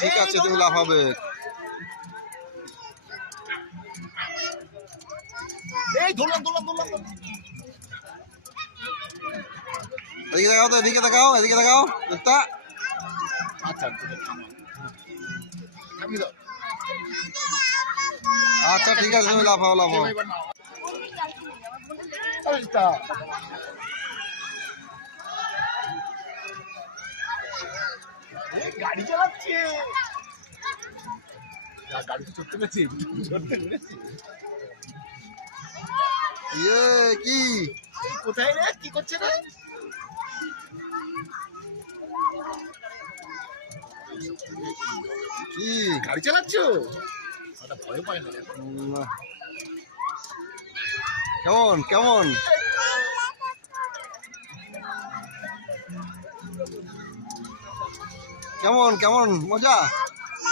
ঠিক আছে, তুমি লাফাবে। এদিকে দেখাও তো, এদিকে দেখাও, এদিকে দেখাও একটা। আচ্ছা ঠিক আছে, তুমি লাফাও লাফাও। গাড়ি চালাচ্ছে, গাড়ি চড়তে পেরেছি, ইয়ে কি কোথায় রে, কি করছে রে? কি গাড়ি চালাচ্ছো? ভয় পায় না? কেমন কেমন কেমন কেমন মজা?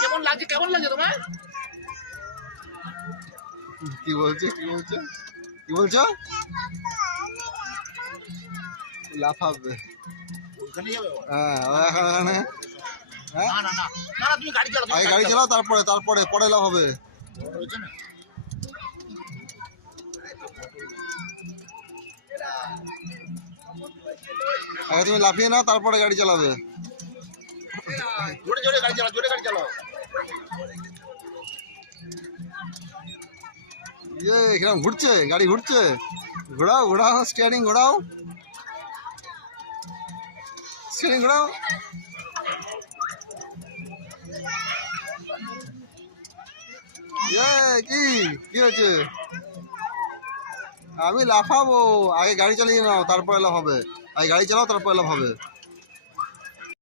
কেমন লাগছে, কেমন লাগছে তোমার? কি বলছে, কি বলছে, কি বলছো? লাফাবে। ওখানে যাবে? হ্যাঁ ওখানে। হ্যাঁ না না না না, তুমি গাড়ি চালাও, আগে গাড়ি চালাও, তারপরে তারপরে পরে লাভ হবে। আগে তুমি লাফিয়ে নাও, তারপরে গাড়ি চালাবে। জোরে জোরে গাড়ি চালাও, জোরে গাড়ি চালাও। ইয়ে কিরকম ঘুরছে, গাড়ি ঘুরছে। ঘোরাও ঘোরাও, স্টিয়ারিং ঘোরাও, স্টিয়ারিং ঘোরাও। ইয়ে কি কি হয়েছে? আমি লাফাবো, আগে গাড়ি চালিয়ে নাও, তারপরে লাভ হবে। আগে গাড়ি চালাও, তারপরে লাভ হবে।